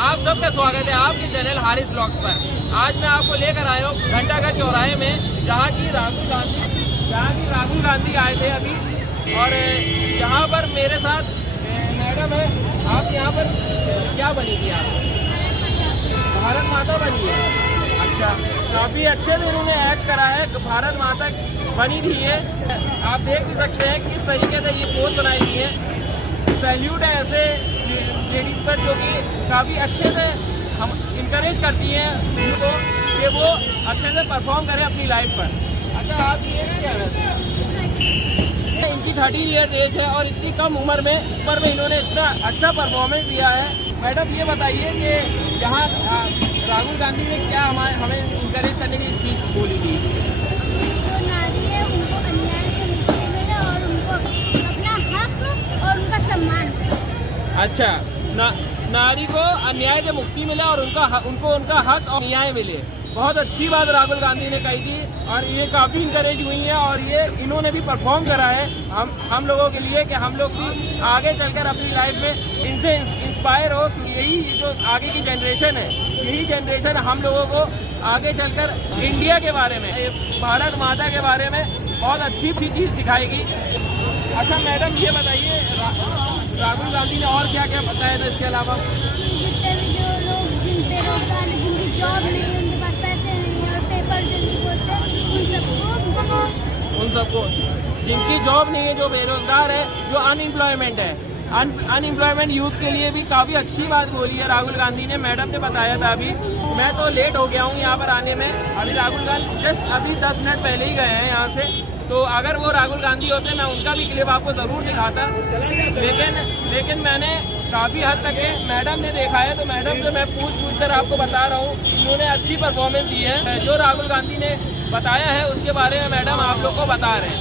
आप सबका स्वागत है आपके चैनल हारिस ब्लॉग्स पर। आज मैं आपको लेकर आया हूँ घंटाघर चौराहे में, जहाँ की राहुल गांधी आए थे अभी। और यहाँ पर मेरे साथ मैडम है। आप यहाँ पर क्या बनी थी? आप भारत माता बनी है। अच्छा, काफ़ी अच्छे से इन्होंने एक्ट करा है, भारत माता बनी थी ये। आप देख भी सकते हैं किस तरीके से ये पोज बनाई हुई है। सैल्यूट है ऐसे लेडीज़ पर जो कि काफ़ी अच्छे से हम इनकरेज करती हैं उनको कि वो अच्छे से परफॉर्म करें अपनी लाइफ पर। अच्छा, आपकी एज क्या है? इनकी 30 ईयर एज है और इतनी कम उम्र में इन्होंने इतना अच्छा परफॉर्मेंस दिया है। मैडम ये बताइए कि यहाँ राहुल गांधी ने क्या हमें इनकरेज करने की स्पीच बोली थी? जो नारी है उनको अन्याय से मुक्ति मिले और उनको अपना हक और उनका सम्मान। अच्छा, नारी को अन्याय से मुक्ति मिले और उनको उनका हक और न्याय मिले। बहुत अच्छी बात राहुल गांधी ने कही थी और ये काफ़ी इंकरेज हुई है। और ये इन्होंने भी परफॉर्म करा है हम लोगों के लिए कि हम लोग भी आगे चलकर अपनी लाइफ में इनसे इंस्पायर हो। कि यही जो आगे की जनरेशन है, यही जनरेशन हम लोगों को आगे चलकर इंडिया के बारे में, भारत माता के बारे में बहुत अच्छी चीज़ सिखाएगी। अच्छा मैडम, ये बताइए राहुल गांधी ने और क्या क्या बताया था इसके अलावा? जितने भी जो लोग जिन बेरोजगार हैं, जिनकी जॉब नहीं है, उनके पास पैसे नहीं है और पेपर जल्दी बोलते उन सबको जिनकी जॉब नहीं है, जो बेरोजगार है, जो अनएम्प्लॉयमेंट है, अनएम्प्लॉयमेंट यूथ के लिए भी काफ़ी अच्छी बात बोली है राहुल गांधी ने। मैडम ने बताया था अभी, मैं तो लेट हो गया हूँ यहाँ पर आने में। अभी राहुल गांधी जस्ट अभी 10 मिनट पहले ही गए हैं यहाँ से। तो अगर वो राहुल गांधी होते मैं उनका भी क्लिप आपको ज़रूर दिखाता, लेकिन मैंने काफ़ी हद तक मैडम ने देखा है। तो मैडम से मैं पूछ कर आपको बता रहा हूँ, इन्होंने अच्छी परफॉर्मेंस दी है। जो राहुल गांधी ने बताया है उसके बारे में मैडम आप लोग को बता रहे हैं।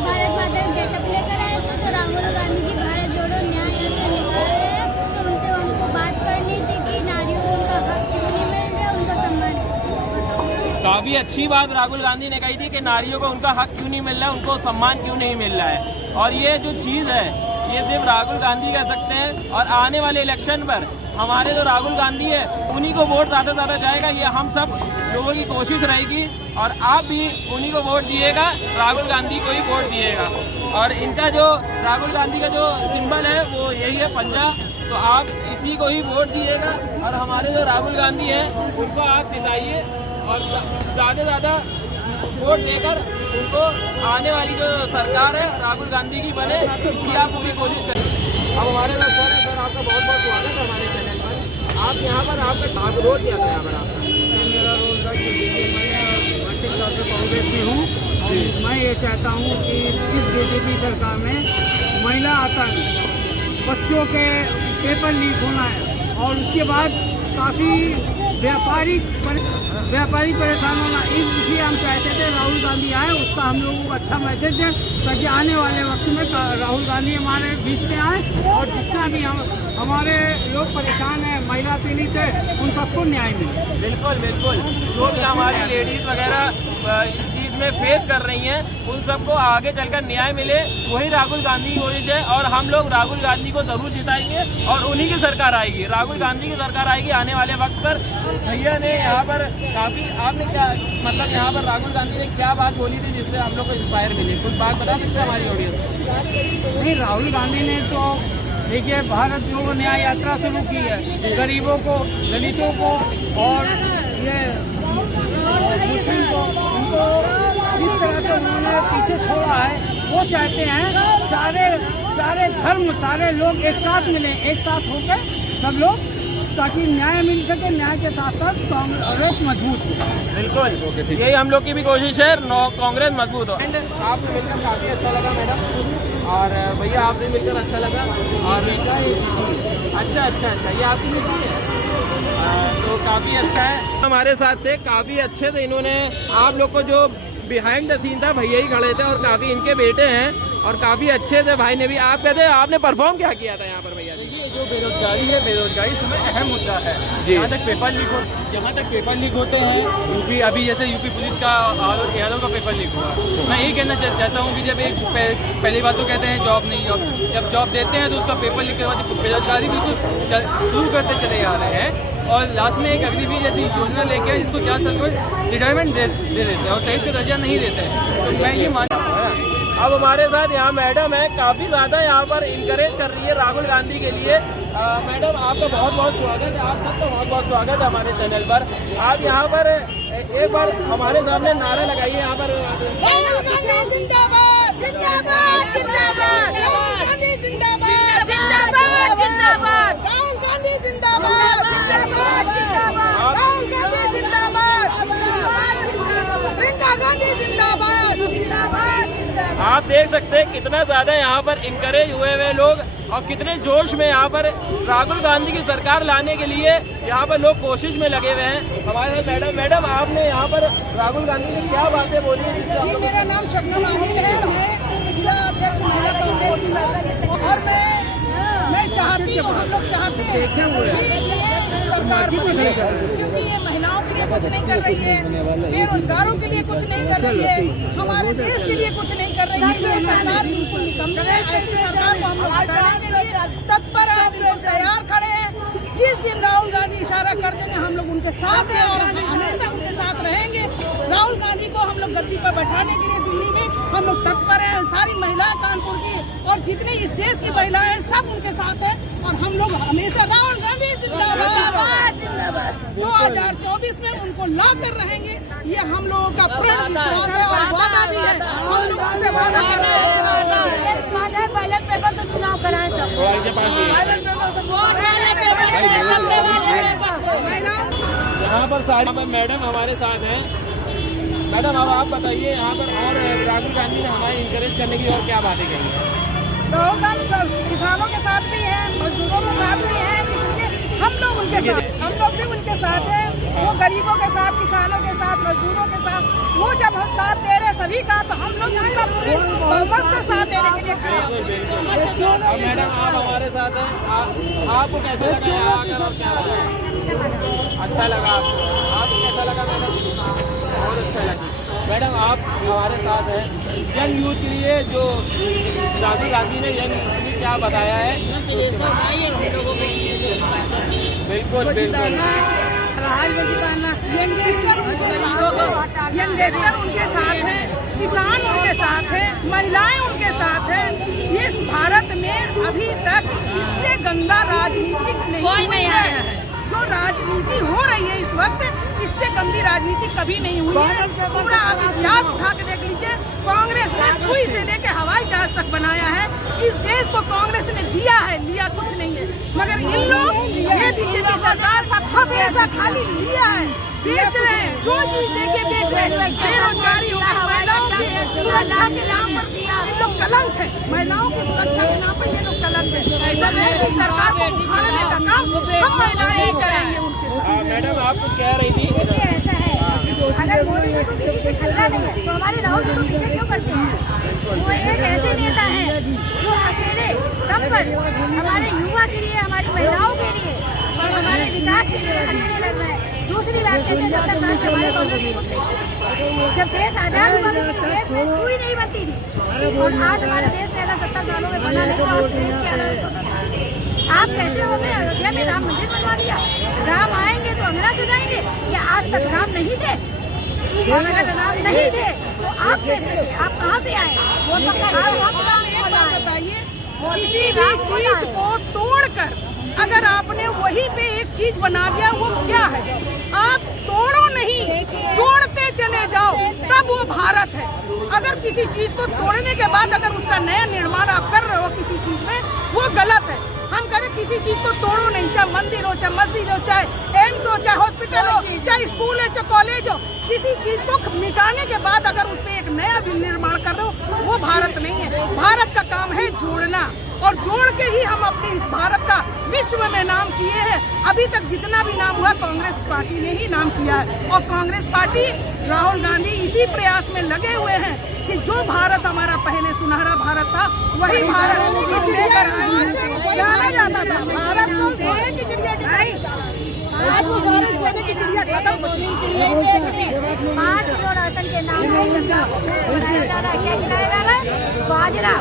भारत माता का गेटअप लेकर आए थे, तो राहुल गांधी जी भारत जोड़ो न्याय यात्रा निकाल रहे हैं, तो उनसे उनको बात करनी थी कि नारियों को उनका हक क्यों नहीं मिल रहा, उनका सम्मान। काफ़ी अच्छी बात राहुल गांधी ने कही थी कि नारियों को उनका हक क्यों नहीं मिल रहा है, उनको सम्मान क्यों नहीं मिल रहा है। और ये जो चीज़ है ये सिर्फ राहुल गांधी कह सकते हैं। और आने वाले इलेक्शन पर हमारे जो राहुल गांधी है उन्हीं को वोट ज़्यादा से ज़्यादा जाएगा, ये हम सब लोगों की कोशिश रहेगी। और आप भी उन्हीं को वोट दिएगा, राहुल गांधी को ही वोट दिएगा। और इनका जो राहुल गांधी का जो सिंबल है वो यही है, पंजा। तो आप इसी को ही वोट दिएगा और हमारे जो राहुल गांधी हैं उनको आप जिताइए और ज़्यादा से ज़्यादा वोट देकर उनको आने वाली जो सरकार है राहुल गांधी की बने, इसकी आप पूरी कोशिश करें। अब हमारे पास सर आपका बहुत बहुत स्वागत है हमारे चैनल पर। आप यहाँ पर आपका रोल क्या था यहाँ पर आपका? मेरा रोल था कि मैं वर्किंग क्लास में कांग्रेस में हूँ और मैं ये चाहता हूँ कि इस बीजेपी सरकार में महिला आतंक, बच्चों के पेपर लीक होना है और उसके बाद काफ़ी व्यापारी परेशान होना, इसलिए हम चाहते थे राहुल गांधी आए, उसका हम लोगों को अच्छा मैसेज है ताकि आने वाले वक्त में राहुल गांधी हमारे बीच में आए और जितना भी हमारे लोग परेशान हैं, महिला पीड़ित है, उन सबको न्याय मिले। बिल्कुल बिल्कुल, जो भी हमारी लेडीज़ वगैरह इस चीज़ में फेस कर रही हैं उन सबको आगे चलकर न्याय मिले, वही राहुल गांधी की वजह से। और हम लोग राहुल गांधी को ज़रूर जिताएंगे और उन्हीं की सरकार आएगी, राहुल गांधी की सरकार आएगी आने वाले वक्त पर। भैया ने यहाँ पर काफ़ी, आपने क्या मतलब यहाँ पर राहुल गांधी ने क्या बात बोली थी जिससे हम लोग को इंस्पायर मिले, कुछ बात बता सकते हैं हमारी ऑडियंस? नहीं, राहुल गांधी ने तो देखिए भारत जोड़ो न्याय यात्रा शुरू की है, गरीबों को, दलितों को और ये मुस्लिम को, उनको जिस तरह से उन्होंने पीछे छोड़ा है, वो चाहते हैं सारे धर्म, सारे लोग एक साथ मिलें, एक साथ होकर सब लोग, ताकि न्याय मिल सके, न्याय के साथ साथ कांग्रेस मजबूत हो। बिल्कुल, यही हम लोग की भी कोशिश है, कांग्रेस मजबूत हो। एंड आपसे मिलकर काफ़ी अच्छा लगा मैडम, और भैया आपसे मिलकर अच्छा लगा। और अच्छा, ये आपकी मिलती है तो काफ़ी अच्छा है। हमारे साथ थे, काफ़ी अच्छे थे इन्होंने। आप लोग को जो बिहाइंड द सीन था भैया ही खड़े थे और काफ़ी इनके बेटे हैं और काफ़ी अच्छे थे भाई ने भी। आप कहते हैं आपने परफॉर्म क्या किया था यहाँ पर भैया? देखिए, जो बेरोजगारी है, बेरोजगारी समय अहम मुद्दा है। जी। जहाँ तक पेपर लीक होते हैं, यूपी अभी जैसे यूपी पुलिस का यादव का पेपर लीक हुआ, मैं यही कहना चाहता हूँ कि जब एक पहली बात तो कहते हैं जॉब नहीं, जब जॉब देते हैं तो उसका पेपर लीक के बाद बेरोजगारी बिल्कुल शुरू करते चले आ रहे हैं और लास्ट में एक अग्निवीर जैसी योजना लेके जिसको 4 साल में रिटायरमेंट दे देते हैं और शहीद का दर्जा नहीं देते हैं। तो मैं ये मानता हूँ। अब हमारे साथ यहाँ मैडम है, काफ़ी ज़्यादा यहाँ पर इंकरेज कर रही है राहुल गांधी के लिए। मैडम आपका बहुत बहुत स्वागत है, आप सबका बहुत बहुत स्वागत है हमारे चैनल पर। आप यहाँ पर एक बार हमारे सामने नारा लगाइए यहाँ पर। राहुल गांधी जिंदाबाद जिंदाबाद जिंदाबाद, राहुल गांधी जिंदाबाद जिंदाबाद जिंदाबाद, राहुल गांधी जिंदाबाद जिंदाबाद जिंदाबाद, राहुल गांधी जिंदाबाद जिंदाबाद, प्रियंका गांधी जिंदाबाद जिंदाबाद। आप देख सकते हैं कितना ज़्यादा यहाँ पर इंकरेज हुए लोग और कितने जोश में यहाँ पर राहुल गांधी की सरकार लाने के लिए यहाँ पर लोग कोशिश में लगे हुए हैं। हमारे मैडम आपने यहाँ पर राहुल गांधी की क्या बातें बोली हैं जिससे हम लोग। मेरा नाम शबनम आमिर है, मैं जिला अध्यक्ष महिला कांग्रेस की हूँ और मैं चाहती हूँ, हम लोग चाहते हैं कि ये सरकार बदले, क्योंकि ये महिलाओं के लिए कुछ नहीं कर रही है, बेरोजगारों के लिए कुछ नहीं कर रही है, हमारे देश के लिए कुछ नहीं कर रही है। ये सरकार बिल्कुल निकम्मी है। ऐसी सरकार को हम लोग हटाने के लिए तत्पर है, बिल्कुल तैयार खड़े हैं। जिस दिन राहुल गांधी इशारा कर देंगे हम लोग उनके साथ हैं और हमेशा उनके साथ रहेंगे। राहुल गांधी को हम लोग गद्दी पर बैठाने के लिए दिल्ली में हम लोग तत्पर हैं। सारी महिलाएं कानपुर की और जितनी इस देश की महिलाएं हैं सब उनके साथ हैं और हम लोग हमेशा राहुल गांधी जिंदाबाद जिंदाबाद 2024 में उनको ला कर रहेंगे। ये हम लोगों का पूर्ण विश्वास है और वादा भी है। हम लोग उनसे वादा कर रहे हैं। बैलेट पेपर से चुनाव कराएं यहाँ पर सारी मैडम हमारे साथ हैं। मैडम अब आप बताइए यहाँ पर और राहुल गांधी ने हमारे इंकरेज करने की और क्या बातें कही हैं? तो हम किसानों के साथ भी हैं, मजदूरों के साथ भी हैं, इसलिए हम लोग उनके साथ, हम लोग भी उनके साथ हैं। वो गरीबों के साथ, किसानों के साथ, मजदूरों के साथ, वो जब हम साथ दे रहे सभी का, तो हम लोग उनका पूरे बहुमत से साथ देने के लिए खड़े हैं। मैडम आप हमारे साथ हैं, आपको कैसा लगा यहाँ आकर और क्या लगा? अच्छा लगा आपको कैसा लगा मैडम? बहुत अच्छा लगा। मैडम आप हमारे साथ हैं, यंग यूथ के लिए जो राहुल गांधी ने यंग यूथ के लिए क्या बताया है? बिल्कुल बिल्कुल। यंगस्टर उनके साथ हैं, किसान उनके साथ हैं, महिलाएं उनके साथ हैं। इस भारत में अभी तक इससे गंदा राजनीतिक नहीं हुई है। जो राजनीति हो रही है इस वक्त, इससे गंदी राजनीति कभी नहीं हुई है। पूरा आप इतिहास उठा के देख लीजिए, कांग्रेस ने सुई से लेकर हवाई जहाज तक बनाया है। इस देश को कांग्रेस ने दिया है, लिया कुछ नहीं है। मगर इन लोग ये बीजेपी सरकार हमेशा खाली लिया है, बेच रहे हैं, जो चीज देके बेच रहे हैं। बेरोजगारी हो गई, महिलाओं की सुरक्षा के नाम पर ये लोग कलंक है, महिलाओं की सुरक्षा के नाम पर ये लोग कलंक है। तब ऐसी सरकार को उखाड़ने का काम हम महिलाएं ही करेंगे उनके साथ। मैडम आप कुछ कह रही थी? ऐसा है, अगर मोदी जी को किसी से खतरा नहीं है तो हमारे राहुल को पीछे क्यों करते हैं? वो एक ऐसे नेता हैं जो अकेले दम पर हमारे युवा के लिए, हमारी महिलाओं के लिए और हमारे विकास के लिए अकेले लड़ रहे हैं। दूसरी बात कहते हैं 70 साल के हमारे कांग्रेस नहीं पहुंचे। जब देश आजाद हुआ तो देश में सुई नहीं बनती थी और आज हमारे देश में अगर 70 सालों में बना नहीं तो देश की हालत होता था। आप कहते हो हमें अयोध्या में राम मंदिर बनवा दिया, राम आएंगे तो अंगना सजाएंगे। या आज तक राम नहीं थे? और अगर राम नहीं थे तो आप कैसे थे? आप कहाँ से आए? बताइए, किसी भी चीज को तोड़कर अगर आपने वहीं पे एक चीज बना दिया, वो क्या है? आप तोड़ो नहीं, जोड़ते चले जाओ, तब वो भारत है। अगर किसी चीज को तोड़ने के बाद अगर उसका नया निर्माण आप कर रहे हो किसी चीज में, वो गलत है। हम करें किसी चीज को तोड़ो नहीं, चाहे मंदिर हो, चाहे मस्जिद हो, चाहे एम्स हो, चाहे हॉस्पिटल हो, चाहे स्कूल हो, चाहे कॉलेज हो। किसी चीज को मिटाने के बाद अगर उसमें एक नया निर्माण कर रहे हो, वो भारत नहीं है। भारत का काम है जोड़ना। और जोड़ के ही हम अपने इस भारत का विश्व में नाम किए हैं। अभी तक जितना भी नाम हुआ कांग्रेस पार्टी ने ही नाम किया है, और कांग्रेस पार्टी, राहुल गांधी इसी प्रयास में लगे हुए हैं कि जो भारत हमारा पहले सुनहरा भारत था वही भारत लेकर जाना जाता था। भारत को सोने की चिड़िया गिराई, आज वो सोने की चिड़िया खत्म हो चुकी है। 5 किलो राशन के नाम पे जनता को बनाया जा रहा है। क्या खिलाया जा रहा है? बाजरा।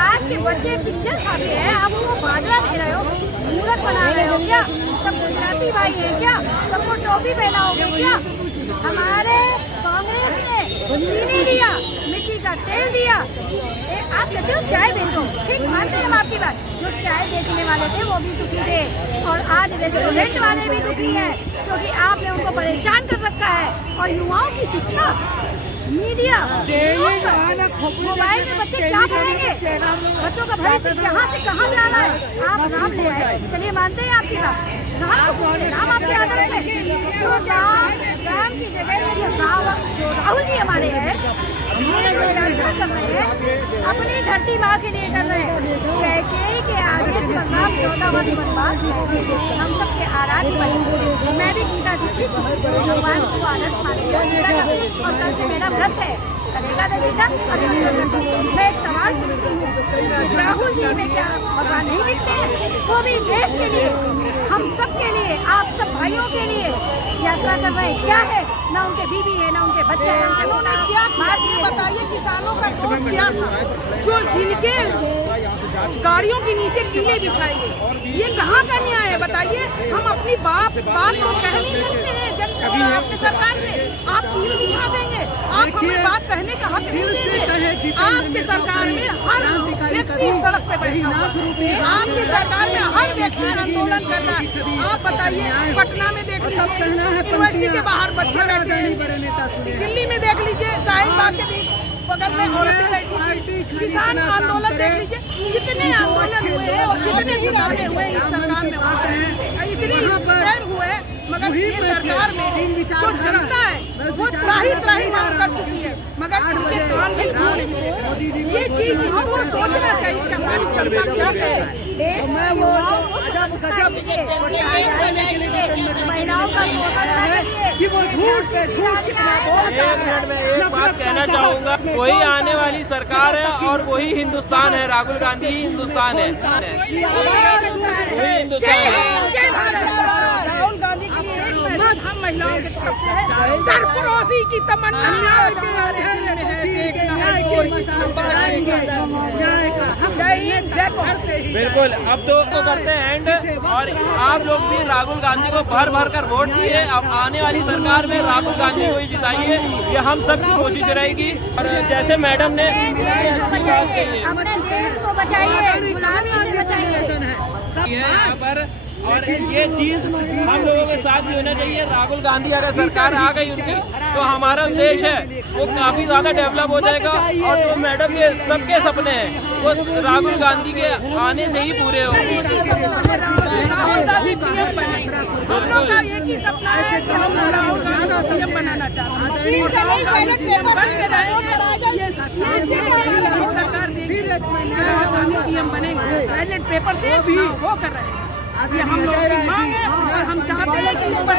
आज के बच्चे पिक्चर खाते हैं, आप वो बाजरा दे रहे हो, मूर्ख बना रहे हो क्या? सब गुजराती भाई हैं क्या? सबको टोपी पहनाओगे क्या? हमारे कांग्रेस ने चीनी दिया, मिट्टी का तेल दिया। आप कहते हो चाय बेचो, ठीक मानते हैं हम आपकी बात। जो चाय बेचने वाले थे वो भी दुखी थे, और आज रेस्टोरेंट वाले भी दुखी हैं, क्योंकि आपने उनको परेशान कर रखा है। और युवाओं की शिक्षा, मीडिया, मोबाइल में बच्चे क्या पढ़ेंगे? बच्चों का भविष्य कहाँ से कहाँ जा रहा है? आप नाम ले आए, चलिए मानते हैं आपकी बात, नाम आपके आदर्श है। तो राम की जगह में जो राहुल जी हमारे हैं, ये जो यात्रा कर रहे हैं अपनी धरती माँ के लिए कर रहे हैं। कैकेयी के आगे 14 वर्ष वनवास हम सबके आराध्य बने। मैं भी गीता दीक्षित भगवान को आदर्श मानती हूँ, और कल से मेरा व्रत है एकादशी का। मैं एक सवाल पूछती हूँ, राहुल जी में क्या भगवान नहीं दिखते हैं? वो भी देश के लिए, हम सब के लिए, आप सब भाइयों के लिए यात्रा कर रहे हैं। क्या है? ना उनके बीवी है, ना उनके बच्चे हैं। किसानों ने क्या किया ये बताइए? किसानों का दोष क्या था? जो जिनके गाड़ियों के नीचे कीले बिछाए गए, ये कहाँ का न्याय है बताइए? हम अपनी बात को कह नहीं सकते हैं अपने सरकार से, आप कील बिछा देंगे, आप हमें बात कहने का हक नहीं देंगे। आपकी सरकार में हर व्यक्ति सड़क पे बैठा हुआ है, आपकी सरकार में हर व्यक्ति आंदोलन कर रहा है। आप बताइए, पटना में देख लीजिए, यूनिवर्सिटी के बाहर बच्चे बैठे हैं, दिल्ली में देख लीजिए, शाहीन बाग के भी बगल में औरतें बैठी थी। किसान आंदोलन देख लीजिए, जितने आंदोलन हुए हैं और जितने घोटाले हुए इस सरकार में हुए हैं, इतने स्कैम हुए, मगर ये सरकार में जो जनता है वो त्राही मांग कर चुकी है, मगर इनके कान भी झूठ। ये चीज इनको सोचना चाहिए कि हमारी जनता क्या करे। महिलाओं का वो झूठ एक बात कहना चाहूँगा, वही आने वाली सरकार है और वही हिंदुस्तान है। राहुल गांधी ही हिंदुस्तान है, वही हिंदुस्तान है। राहुल गांधी के लिए एक मैसेज हम महिलाओं के तरफ से है, सरफरोशी की तमन्ना बिल्कुल। अब तो करते हैं एंड, और आप लोग भी राहुल गांधी को भर कर वोट दिए। अब आने वाली सरकार में राहुल गांधी को ही जिताइए, ये हम सब की कोशिश रहेगी। और जैसे मैडम ने अपने देश को बचाइए, गुलामी से बचाइए यहाँ पर। और ये चीज हम लोगों के साथ भी होना चाहिए। राहुल गांधी अगर सरकार आ गई उनकी, तो हमारा देश है वो काफी ज्यादा डेवलप हो जाएगा। और जो मैडम ये सबके सपने हैं वो राहुल गांधी के आने से ही पूरे होंगे। राहुल गांधी पीएम बने, हम लोग का एक ही सपना है कि हम राहुल गांधी को पीएम बनाना चाहते हैं। सरकार देगी राहुल गांधी पीएम बनेंगे, बैलेट पेपर से वो कर रहे हैं। ये हम लोग की मांग है, और हम चाहते हैं कि इस पर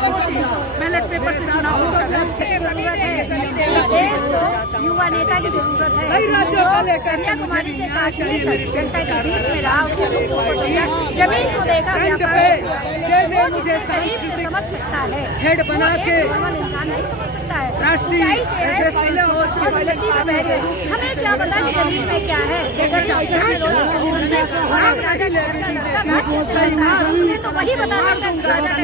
बैलेट पेपर से चुनाव हो। देश को युवा नेता की जरूरत है, जो कन्याकुमारी से कश्मीर तक जनता के बीच में रहा, उसके लोगों को जमीन को देखा, करीब से समझ सकता है। हेड बना के इंसान नहीं समझ सकता है। हमें क्या पता कि जमीन में क्या है। तो वही बता सकता है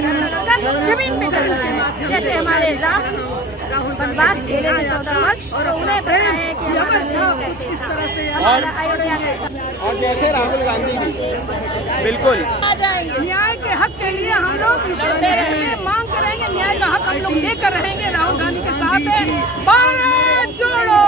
जमीन पे चल रहा है। जैसे हमारे राम वनवास झेले थे 14 वर्ष, और उन्हें पता है कि हमारा देश कैसे था, हमारा अयोध्या कैसा। और जैसे राहुल गांधी भी बिल्कुल न्याय के हक के लिए हम लोग इस देश में मांग करेंगे, न्याय का हक हम लोग लेकर रहेंगे। राहुल गांधी के साथ है, भारत जोड़ो,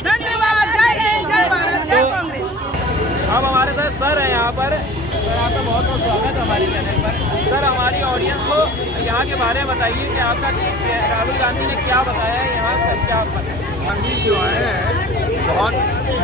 धन्यवाद। जय हिंद, जय भारत, जय कांग्रेस। बहुत बहुत स्वागत है हमारे चैनल पर। सर, हमारी ऑडियंस को यहाँ के बारे में बताइए कि आपका राहुल गांधी ने क्या बताया है, यहाँ का क्या बताया। गांधी जो है बहुत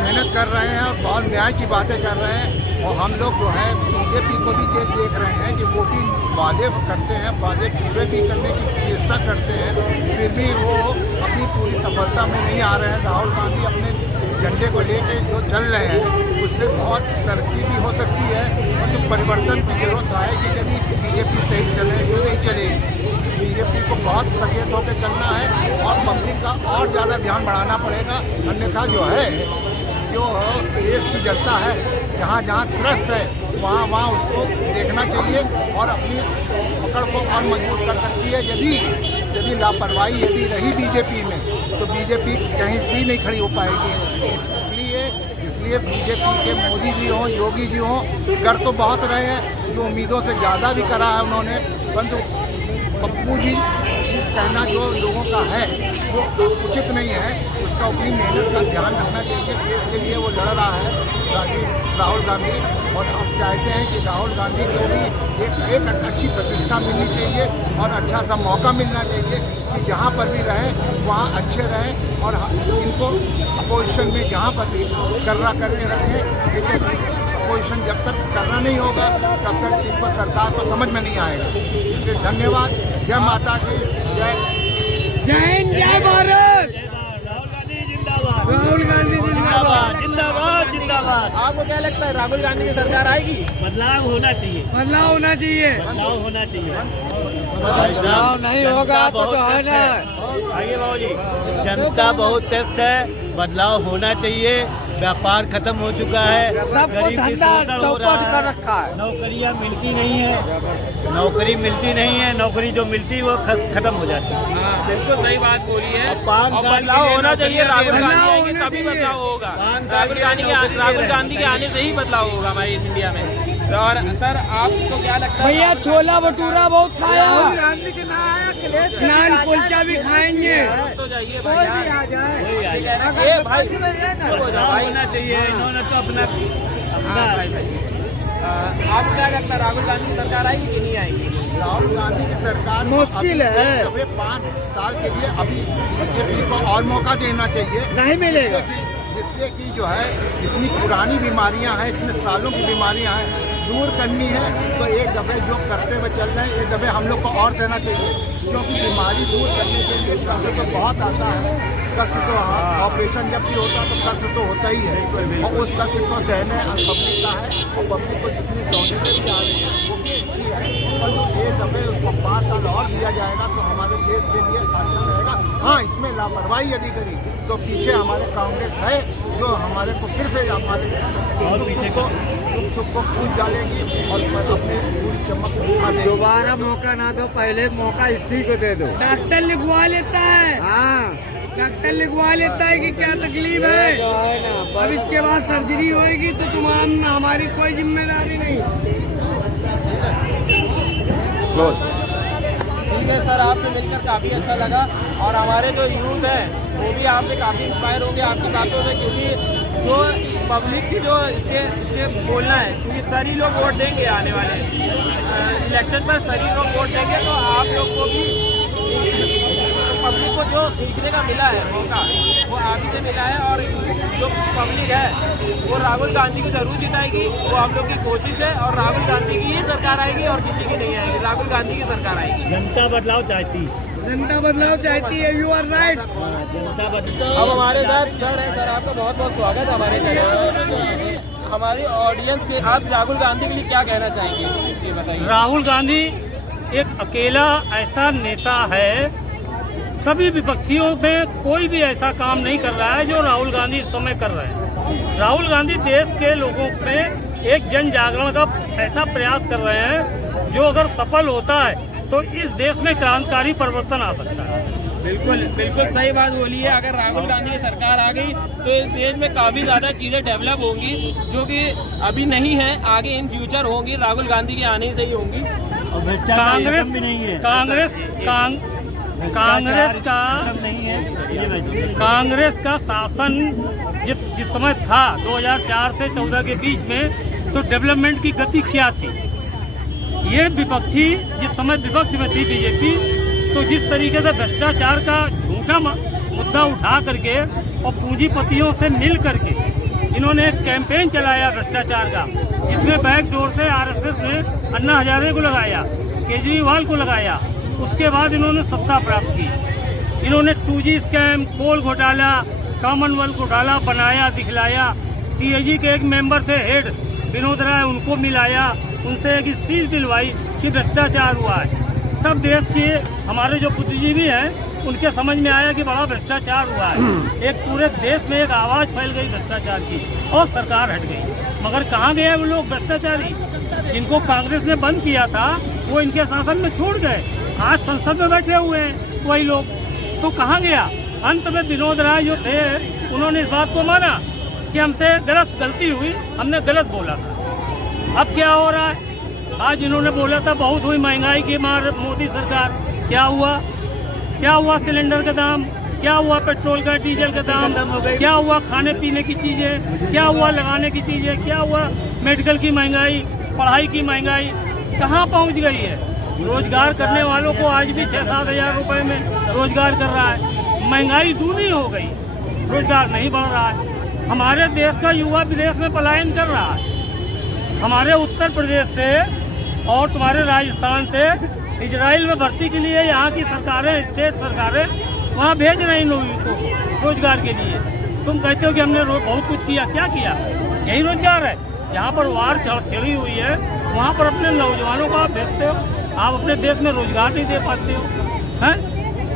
मेहनत कर रहे हैं और बहुत न्याय की बातें कर रहे हैं, और हम लोग जो है बीजेपी को भी देख रहे हैं कि वो भी वादे करते हैं, वादे पूरे भी करने की चेष्टा करते हैं, फिर भी वो अपनी पूरी सफलता में नहीं आ रहे हैं। राहुल गांधी अपने झंडे को लेके जो चल रहे हैं उससे बहुत तरक्की भी हो सकती है, और जो परिवर्तन की जरूरत है कि यदि बीजेपी सही चले तो नहीं चलेगी। बीजेपी को बहुत सचेत होकर चलना है और पब्लिक का और ज़्यादा ध्यान बढ़ाना पड़ेगा, अन्यथा जो है जो देश की जनता है जहाँ जहाँ त्रस्त है वहाँ उसको देखना चाहिए और अपनी पकड़ को और मजबूत कर सकती है। यदि लापरवाही यदि रही बीजेपी में तो बीजेपी कहीं भी नहीं खड़ी हो पाएगी। इसलिए बीजेपी के मोदी जी हों, योगी जी हों, कर तो बहुत रहे हैं, जो उम्मीदों से ज़्यादा भी करा है उन्होंने, परंतु पप्पू जी कहना जो लोगों का है वो उचित नहीं है। उसका अपनी मेहनत का ध्यान रखना चाहिए। देश के लिए वो लड़ रहा है राहुल गांधी, और हम चाहते हैं कि राहुल गांधी को भी एक अच्छी प्रतिष्ठा मिलनी चाहिए और अच्छा सा मौका मिलना चाहिए कि जहाँ पर भी रहें वहाँ अच्छे रहें, और इनको अपोजिशन में जहाँ पर भी कर्रा करके रखें। लेकिन अपोजिशन जब तक करना नहीं होगा तब तक इनको सरकार को समझ में नहीं आएगा। इसलिए धन्यवाद। जय माता की जय। जय हिंद, जय भारत। राहुल गांधी जिंदाबाद, जिंदाबाद, जिंदाबाद। आपको क्या लगता है, राहुल गांधी की सरकार आएगी? बदलाव होना चाहिए, बदलाव होना चाहिए, बदलाव होना चाहिए। बदलाव नहीं होगा तो है ना। आइए बाबू जी, जनता बहुत त्रस्त है, बदलाव होना चाहिए। व्यापार खत्म हो चुका है, सबको धंधा चौपट कर रखा है। नौकरियां मिलती नहीं है, नौकरी मिलती नहीं है, नौकरी जो मिलती है वो खत्म हो जाती है। हाँ, बिल्कुल सही बात बोली है। और बदलाव होना चाहिए। राहुल गांधी आएंगे तभी बदलाव होगा। राहुल गांधी के आने से ही बदलाव होगा हमारे इंडिया में। और सर, आपको क्या लगता है? भैया छोला भटूरा बहुत खाया, नान कुलचा भी खाएंगे। तो जाइए भाई, होना चाहिए। इन्होंने तो अपना आप क्या लगता है, राहुल गांधी की सरकार आएगी कि नहीं आएगी? राहुल गांधी की सरकार मुश्किल है। 5 साल के लिए अभी बीजेपी को और मौका देना चाहिए, नहीं मिलेगा। जिससे कि जो है जितनी पुरानी बीमारियां हैं, इतने सालों की बीमारियां हैं, दूर करनी है। तो एक दफ़े जो करते हुए चल रहे हैं, एक दफ़े हम लोग को और देना चाहिए, क्योंकि बीमारी दूर करने के लिए कष्ट तो बहुत आता है। कष्ट तो ऑपरेशन जब भी होता है तो कष्ट तो होता ही है, और उस कष्ट को सहने पब्लिक का है, और पब्लिक को जितनी सहूलियतें भी आ रही है वो भी अच्छी है। और एक दफ़े उसको 5 साल और दिया जाएगा तो हमारे देश के लिए अच्छा रहेगा। हाँ, इसमें लापरवाही यदि करी तो पीछे हमारे कांग्रेस है जो हमारे को फिर से हमारे दुख सुख को कूद डालेगी और अपने पूरी चमक दिखा देगी। दोबारा मौका ना दो, पहले मौका इसी को दे दो। डॉक्टर लिखवा लेता है, हाँ, डॉक्टर लिखवा लेता है कि क्या तकलीफ है, अब इसके बाद सर्जरी होगी तो तुम हमारी कोई जिम्मेदारी नहीं। ठीक है सर, आपसे मिलकर काफ़ी अच्छा लगा, और हमारे जो यूथ है वो भी आपसे काफ़ी इंस्पायर होंगे आपकी बातों से, क्योंकि जो पब्लिक की जो इसके बोलना है, क्योंकि सभी लोग वोट देंगे आने वाले इलेक्शन पर, सभी लोग वोट देंगे, तो आप लोग को भी पब्लिक को जो सीखने का मिला है मौका वो आप ही से मिला है। और जो पब्लिक है वो राहुल गांधी को जरूर जिताएगी, वो हम लोग की कोशिश है, और राहुल गांधी की ही सरकार आएगी और किसी की नहीं आएगी, राहुल गांधी की सरकार आएगी। जनता बदलाव चाहती है, जनता बदलाव चाहती है। You are right. जनता बदलाव। अब हमारे साथ सर है। सर, आपका बहुत बहुत स्वागत है हमारे चैनल। हमारी ऑडियंस के आप राहुल गांधी के लिए क्या कहना चाहेंगे, ये बताइए। राहुल गांधी एक अकेला ऐसा नेता है, सभी विपक्षियों में कोई भी ऐसा काम नहीं कर रहा है जो राहुल गांधी इस समय कर रहे हैं। राहुल गांधी देश के लोगों में एक जन जागरण का ऐसा प्रयास कर रहे हैं जो अगर सफल होता है तो इस देश में क्रांतिकारी परिवर्तन आ सकता है। बिल्कुल बिल्कुल सही बात बोली है। अगर राहुल गांधी की सरकार आ गई तो इस देश में काफ़ी ज़्यादा चीज़ें डेवलप होंगी जो कि अभी नहीं है, आगे इन फ्यूचर होंगी, राहुल गांधी के आने से ही होंगी। कांग्रेस कांग्रेस का शासन जिस समय था 2004 से 14 के बीच में, तो डेवलपमेंट की गति क्या थी? ये विपक्षी जिस समय विपक्ष में थी बीजेपी, तो जिस तरीके से भ्रष्टाचार का झूठा मुद्दा उठा करके और पूंजीपतियों से मिल करके इन्होंने एक कैंपेन चलाया भ्रष्टाचार का, जिसमें बैकडोर से आरएसएस ने अन्ना हजारे को लगाया, केजरीवाल को लगाया। उसके बाद इन्होंने सत्ता प्राप्त की। इन्होंने 2G स्कैम, कोल घोटाला, कॉमनवेल्थ घोटाला बनाया, दिखलाया। CAG के एक मेंबर थे हेड विनोद राय, उनको मिलाया, उनसे एक स्पीच दिलवाई कि भ्रष्टाचार हुआ है। तब देश के हमारे जो बुद्धिजीवी हैं उनके समझ में आया कि बड़ा भ्रष्टाचार हुआ है। एक पूरे देश में एक आवाज़ फैल गई भ्रष्टाचार की और सरकार हट गई। मगर कहाँ गए वो लोग भ्रष्टाचारी? जिनको कांग्रेस ने बंद किया था वो इनके शासन में छूट गए, आज संसद में बैठे हुए हैं वही लोग। तो कहाँ गया? अंत में विनोद राय जो थे उन्होंने इस बात को माना कि हमसे गलती हुई, हमने गलत बोला था। अब क्या हो रहा है? आज इन्होंने बोला था बहुत हुई महंगाई की मार मोदी सरकार, क्या हुआ? क्या हुआ सिलेंडर का दाम? क्या हुआ पेट्रोल का, डीजल का दाम? क्या हुआ खाने पीने की चीज़ें? क्या हुआ लगाने की चीज़ें? क्या हुआ मेडिकल की महंगाई, पढ़ाई की महंगाई कहाँ पहुँच गई है? रोजगार करने वालों को आज भी 6-7 हज़ार रुपये में रोजगार कर रहा है। महंगाई दूनी हो गई, रोजगार नहीं बढ़ रहा है। हमारे देश का युवा विदेश में पलायन कर रहा है। हमारे उत्तर प्रदेश से और तुम्हारे राजस्थान से इजराइल में भर्ती के लिए यहाँ की सरकारें, स्टेट सरकारें वहाँ भेज रही लोगों को रोजगार के लिए। तुम कहते हो कि हमने बहुत कुछ किया, क्या किया? यही रोजगार है। जहाँ पर वार छिड़ी हुई है वहाँ पर अपने नौजवानों को आप भेजते हो, आप अपने देश में रोजगार नहीं दे पाते हो। हैं?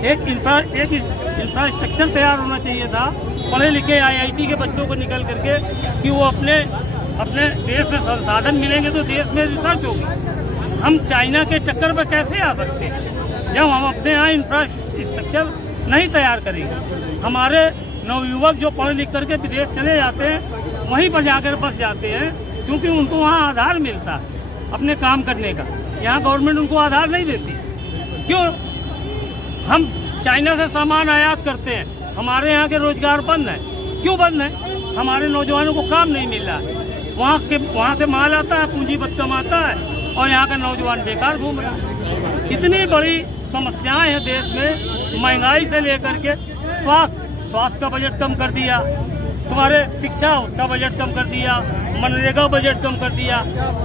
एक इंफ्रास्ट्रक्चर तैयार होना चाहिए था, पढ़े लिखे IIT के बच्चों को निकल करके, कि वो अपने देश में संसाधन मिलेंगे तो देश में रिसर्च होगी। हम चाइना के टक्कर पर कैसे आ सकते हैं जब हम अपने यहाँ इंफ्रास्ट्रक्चर नहीं तैयार करेंगे? हमारे नवयुवक जो पढ़ लिख करके विदेश चले जाते हैं वहीं पर जाकर बस जाते हैं, क्योंकि उनको वहाँ आधार मिलता है अपने काम करने का। यहाँ गवर्नमेंट उनको आधार नहीं देती। क्यों? हम चाइना से सामान आयात करते हैं, हमारे यहाँ के रोजगार बंद है। क्यों बंद है? हमारे नौजवानों को काम नहीं मिल रहा है। वहाँ से माल आता है, पूंजीपति कमाता है और यहाँ का नौजवान बेकार घूम रहा है। इतनी बड़ी समस्याएं हैं देश में, महंगाई से लेकर के स्वास्थ्य का बजट कम कर दिया, तुम्हारे शिक्षा उसका बजट कम कर दिया, मनरेगा बजट कम कर दिया।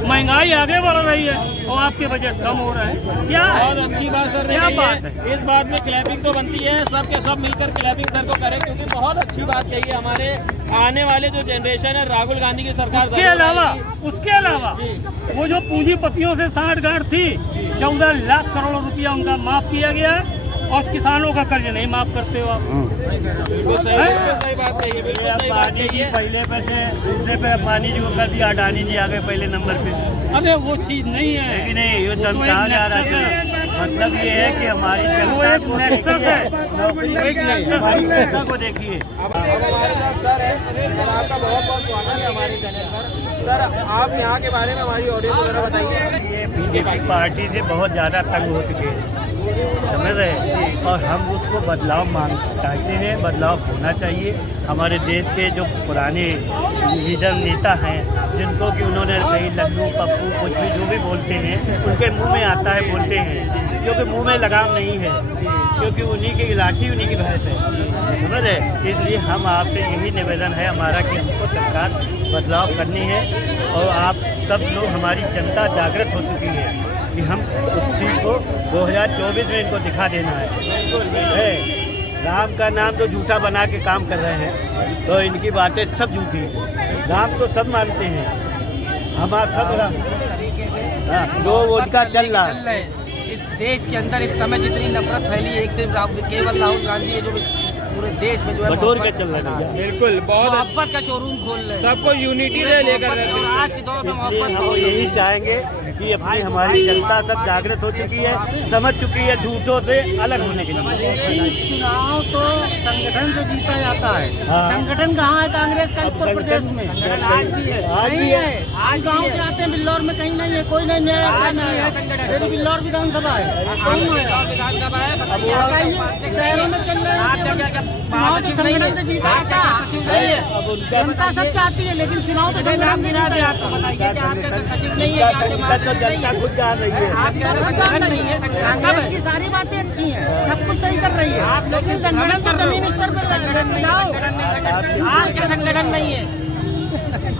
महंगाई आगे बढ़ रही है और आपके बजट कम हो रहे हैं। क्या बहुत अच्छी बात सर, क्या बात है? इस बात में क्लैपिंग तो बनती है, सब के सब मिलकर क्लैपिंग सर को करें, क्योंकि बहुत अच्छी बात कही है। हमारे आने वाले जो जनरेशन है, राहुल गांधी की सरकार। उसके अलावा वो जो पूंजीपतियों से साठगांठ थी, 14 लाख करोड़ रुपया उनका माफ किया गया और किसानों का कर्ज नहीं माफ करते हो आप। बिल्कुल सही बात कही है, बिल्कुल सही बात कही है। पहले दूसरे पे अम्बानी जी को कर दिया, अडानी जी आ गए पहले नंबर पे। अरे वो चीज नहीं है, लेकिन नहीं, ये कहा जा रहा है। मतलब ये है कि हमारी जनता को हमारी जनता को देखिए। अब हमारे साथ सर है, सर आपका बहुत बहुत स्वागत है हमारे चैनल पर। सर आप यहाँ के बारे में हमारी ऑडियंस वगैरह बताइए। ये बीजेपी पार्टी से बहुत ज़्यादा तंग हो चुके हैं, समझ रहे हैं, और हम उसको बदलाव चाहते हैं। बदलाव होना चाहिए। हमारे देश के जो पुराने लीडर नेता हैं, जिनको कि उन्होंने कहीं लल्लू पप्पू कुछ भी जो भी बोलते हैं उनके मुंह में आता है बोलते हैं, क्योंकि मुंह में लगाम नहीं है, क्योंकि उन्हीं की लाठी उन्हीं की भैंस है, समझ रहे। इसलिए हम आपसे यही निवेदन है हमारा कि हमको सरकार बदलाव करनी है और आप सब लोग, हमारी जनता जागृत हो चुकी है कि हम उस चीज़ को 2024 में इनको दिखा देना है। राम का नाम तो झूठा बना के काम कर रहे हैं, तो इनकी बातें सब झूठी हैं। राम तो सब मानते हैं, हमारा सब जो उनका चल रहा है। इस देश के अंदर इस समय जितनी नफरत फैली है, एक से केवल राहुल गांधी है जो पूरे देश में जो है बटोर के चल रहा है। बिल्कुल, बहुत मोहब्बत का शोरूम खोल रहे हैं, सबको यूनिटी से लेकर। और आज के दौर में मोहब्बत हम यही चाहेंगे कि अपनी हमारी जनता सब जागृत हो चुकी है, समझ चुकी है झूठों से अलग होने के लिए। चुनाव तो संगठन से जीता जाता है। संगठन कहाँ है कांग्रेस का उत्तर प्रदेश में? आज भी है। आज गाँव के आते हैं, बिल्लौर में कहीं नहीं है, कोई नहीं है। मेरी बिल्लौर विधानसभा है, विधानसभा है, बताइए शहरों में चल रहे हैं। महासचिव नहीं है, आपके सचिव नहीं है। जनता सब चाहती है, लेकिन चुनाव तो नाम गिरा दे आपको, बताइए कि आपके सचिव नहीं है, आपके महासचिव नहीं है, खुद जान रही है। आपके संगठन नहीं है, संगठन सब है। की सारी बातें अच्छी हैं, सब कुछ सही कर रही है, आप लोग लेकिन संगठन तो जमीन स्तर पर संगठन नहीं, आपके संगठन नहीं है।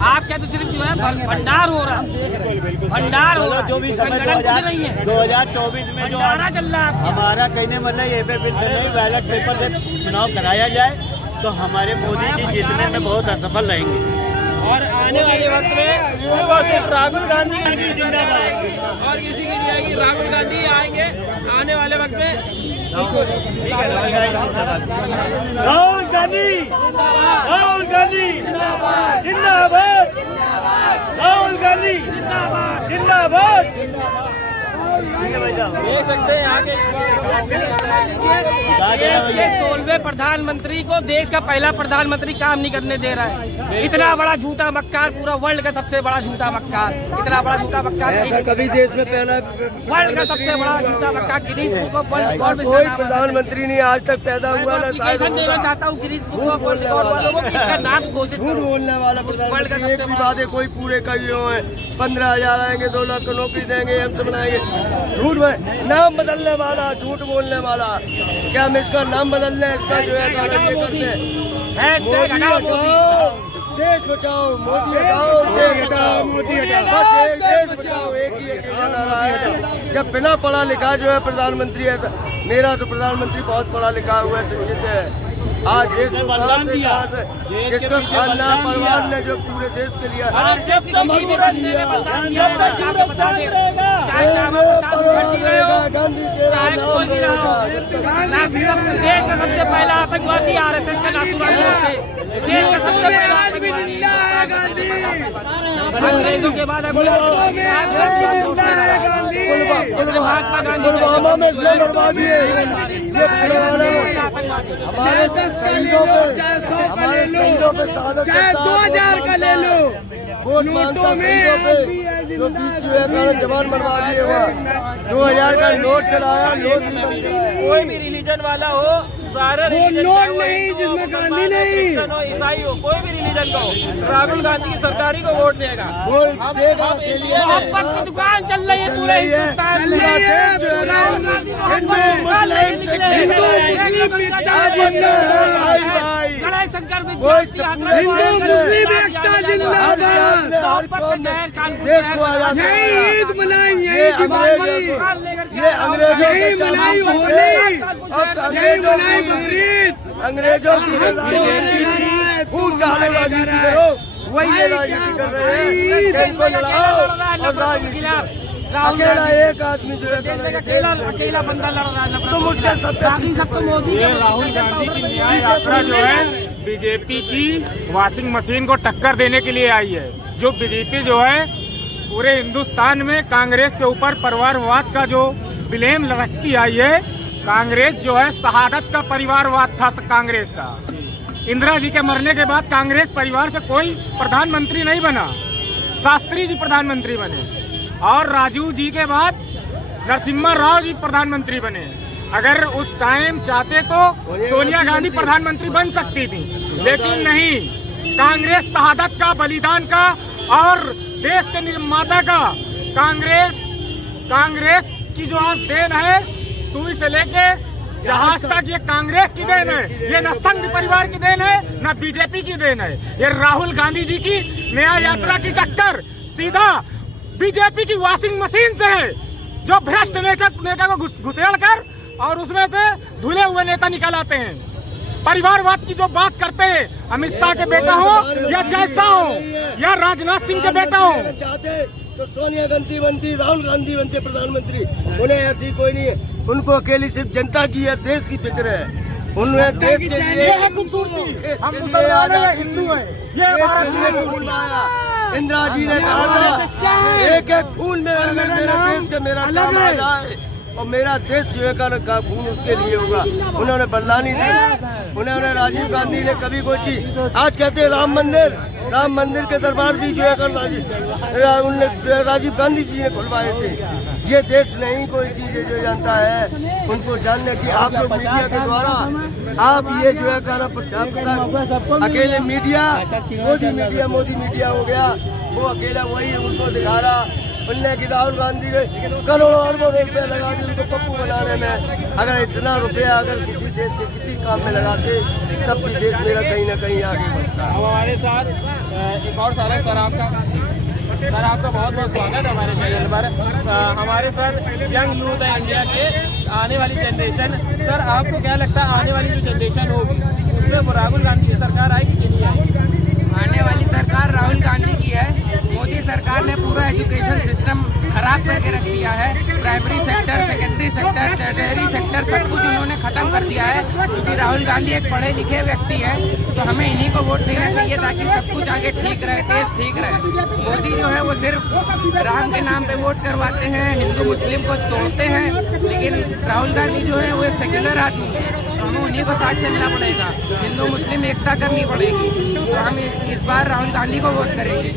आपका तो सिर्फ जो है भंडार हो रहा है, भंडार हो रहा है, जो भी संगठन कुछ नहीं है। 2024 में जो भंडारा चल रहा है हमारा कहने मतलब ये पे बिल्कुल नहीं, बैलेट पेपर से चुनाव कराया जाए तो हमारे मोदी जी जीतने में बहुत असफल रहेंगे। और आने वाले वक्त में सिर्फ और सिर्फ राहुल गांधी और किसी की नहीं आएगी, राहुल गांधी आएंगे आने वाले वक्त में। राहुल गांधी, राहुल गांधी जिंदाबाद, राहुल गांधी जिंदाबाद। देख सकते हैं यहाँ देश के 16वें प्रधानमंत्री को देश का पहला प्रधानमंत्री काम नहीं करने दे रहा है। इतना बड़ा झूठा मक्कार, पूरा वर्ल्ड का सबसे बड़ा झूठा मक्कार, इतना बड़ा झूठा मक्कार ऐसा कभी देश में पहला वर्ल्ड का सबसे बड़ा झूठा मक्कार Girish book of world record में प्रधानमंत्री नहीं आज तक पैदा हुआ ना। एप्लीकेशन देना चाहता हूँ Girish book of world record वालों को, इसका नाम घोषित बोलने वाला वर्ल्ड का सबसे बड़ा वादे कोई पूरे कभी है। 15,000 आएंगे, 2 लाख की नौकरी देंगे, हमसे बनाएंगे। झूठ में नाम बदलने वाला, झूठ बोलने वाला। क्या हम इसका नाम बदल लें? इसका जो है देश बचाओ, मोदी हटाओ, देश बचाओ, मोदी हटाओ, बस देश बचाओ, एक ही नारा है। जब बिना पढ़ा लिखा जो है प्रधानमंत्री है, मेरा तो प्रधानमंत्री बहुत पढ़ा लिखा हुआ है, शिक्षित है। आज देश में बलदान दिया, जिसमें खाना परिवार ने जो पूरे देश के लिए देश का सबसे पहला आतंकवादी RSS का नाथुराम से, देश का सबसे पहला अंग्रेजों के बाद महात्मा गांधी पुलवामा में बर्बाद दिए। हमारे शहीदों पे शहादत, चाहे 2000 का ले लो, वोट मांगता शहीदों पे जो 20 जवान मरवा दिए हुआ, 2000 का नोट चलाया, नोट नहीं बन गया। कोई भी रिलीजन वाला हो, सारे नोट नहीं जिसमें गांधी नहीं, हो ईसाई हो, कोई भी रिलीजन का हो, राहुल गांधी की सरकारी को वोट देगा। मोहब्बत की दुकान चल रही है पूरे हिंदुस्तान में। गणेश शंकर अंग्रेजों की वही राजनीति कर रहे हैं। अकेला एक आदमी जो है अकेला बंदा लड़ रहा है तो मुझसे सब तो मोदी के राहुल गांधी की न्याय यात्रा जो है बीजेपी की वॉशिंग मशीन को टक्कर देने के लिए आई है। जो बीजेपी जो है पूरे हिंदुस्तान में कांग्रेस के ऊपर परिवारवाद का जो ब्लेम रखती आई है। कांग्रेस जो है शहादत का परिवारवाद था कांग्रेस का। इंदिरा जी के मरने के बाद कांग्रेस परिवार के कोई प्रधानमंत्री नहीं बना, शास्त्री जी प्रधानमंत्री बने और राजीव जी के बाद नरसिम्हा राव जी प्रधानमंत्री बने। अगर उस टाइम चाहते तो सोनिया गांधी प्रधानमंत्री बन सकती थी, लेकिन नहीं। कांग्रेस शहादत का, बलिदान का और देश के निर्माता का कांग्रेस की जो आज देन है, सुई से लेके जहाज तक, ये कांग्रेस की देन है। ये न संघ परिवार की देन है, न बीजेपी की देन है। ये राहुल गांधी जी की न्याय यात्रा की टक्कर सीधा बीजेपी की वॉशिंग मशीन से है, जो भ्रष्ट नेता को घुसेड़ कर और उसमें से धुले हुए नेता निकल आते हैं। परिवारवाद की जो बात करते हैं, अमित शाह के बेटा हो या जैसा हो या राजनाथ सिंह के बेटा हो, चाहते तो सोनिया गांधी बनती, राहुल गांधी बनते प्रधानमंत्री। उन्हें ऐसी कोई नहीं है, उनको अकेली सिर्फ जनता की है, देश की फिक्र है। उन्हें देश के लिए हम मुसलमान हैं, हिंदू हैं, ये भारत इंदिरा जी ने कहा एक एक खून में मेरे देश के मेरा नाम आ जाए और मेरा देश जो है का खून उसके लिए होगा। उन्होंने बलिदानी दी। उन्होंने राजीव गांधी ने कभी कोई चीज, आज कहते हैं राम मंदिर के दरबार भी जो है कल राजीव गांधी जी ने खुलवाए थे। ये देश नहीं कोई चीज जो जानता है, उनको जानने की आप लोग मीडिया के द्वारा आप ये जो है कहना प्रचार, अकेले मीडिया मोदी मीडिया हो गया, वो अकेला वही उनको दिखा रहा। बोलने की राहुल गांधी ने करोड़ों अरबों रुपए लगा दिए उनको पप्पू बनाने में। अगर इतना रुपया अगर किसी देश के किसी काम में लगाते तब भी देश मेरा कहीं ना कहीं आगे बढ़ता। अब हमारे साथ एक और सर है, सर आपका बहुत बहुत स्वागत है हमारे चैनल पर। हमारे साथ यंग यूथ है इंडिया के, आने वाली जनरेशन। सर आपको क्या लगता है आने वाली जो जनरेशन होगी उसमें राहुल गांधी की सरकार आएगी कि नहीं आएगी? आने वाली सरकार राहुल गांधी की है। मोदी सरकार ने पूरा एजुकेशन सिस्टम खराब करके रख दिया है। Primary sector, secondary sector, tertiary sector सब कुछ उन्होंने खत्म कर दिया है। क्योंकि राहुल गांधी एक पढ़े लिखे व्यक्ति है, तो हमें इन्हीं को वोट देना चाहिए ताकि सब कुछ आगे ठीक रहे, देश ठीक रहे। मोदी जो है वो सिर्फ राम के नाम पे वोट करवाते हैं, हिंदू मुस्लिम को तोड़ते हैं। लेकिन राहुल गांधी जो है वो एक सेक्युलर आदमी है, तो हमें उन्हीं को साथ चलना पड़ेगा। हिंदू मुस्लिम एकता करनी पड़ेगी, तो हम इस बार राहुल गांधी को वोट करेंगे।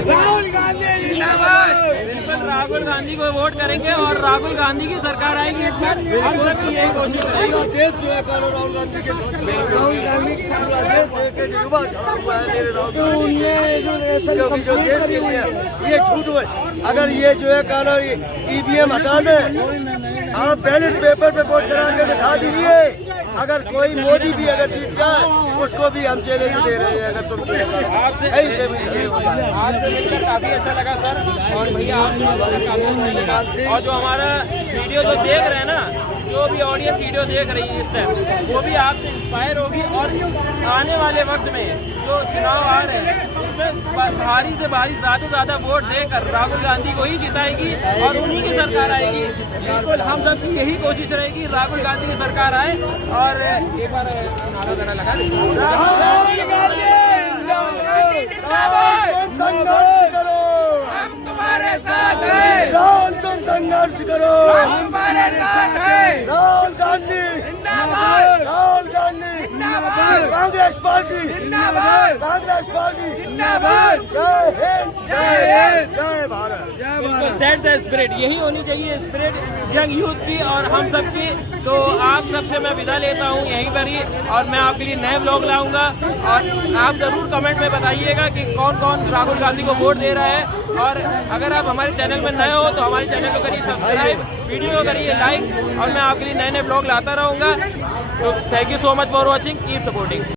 राहुल गांधी जिंदाबाद। बिल्कुल राहुल गांधी को वोट करेंगे और राहुल गांधी की सरकार आएगी इस बार। हम सबकी यही कोशिश रहेगी। पूरा देश जो है राहुल गांधी के साथ, राहुल गांधी पूरा देश युवा खड़ा हुआ है मेरे राहुल गांधी, जो देश के लिए ये छूट हुए। अगर ये जो है कहना EVM हटा दें, आप बैलेट पेपर पे वोट करा के दिखा दीजिए। अगर कोई मोदी भी अगर जीत जाए उसको भी हम चैलेंज दे रहे हैं। अगर तुम आपसे मिलकर काफी अच्छा लगा सर, और भैया आपसे काफी अच्छा लगा। और जो हमारा वीडियो जो देख रहे हैं ना, जो भी ऑडियंस वीडियो देख रही है इस टाइम, वो भी आपसे इंस्पायर होगी। और आने वाले वक्त में जो चुनाव आ रहे हैं उसमें भारी से भारी ज़्यादा वोट देकर राहुल गांधी को ही जिताएगी और उन्हीं की सरकार आएगी। बिल्कुल हम सबकी यही कोशिश रहेगी राहुल गांधी की सरकार आए। और एक बार नारा जरा लगा संघर्ष करो, हम तुम्हारे साथ हैं। राहुल तुम संघर्ष करो, हम तुम्हारे साथ हैं। राहुल गांधी जिंदाबाद, राहुल गांधी जिंदाबाद, कांग्रेस पार्टी जिंदाबाद, कांग्रेस पार्टी जिंदाबाद। जय हिंद, जय हिंद, जय भारत, जय भारत। दैट द स्पिरिट, यही होनी चाहिए स्पिरिट यंग यूथ की और हम सबकी। तो आप सबसे मैं विदा लेता हूँ यहीं पर ही, और मैं आपके लिए नए ब्लॉग लाऊंगा। और आप ज़रूर कमेंट में बताइएगा कि कौन कौन राहुल गांधी को वोट दे रहा है। और अगर आप हमारे चैनल में नए हो तो हमारे चैनल को करिए सब्सक्राइब, वीडियो को करिए लाइक, और मैं आपके लिए नए ब्लॉग लाता रहूँगा। तो thank you so much for watching, keep supporting.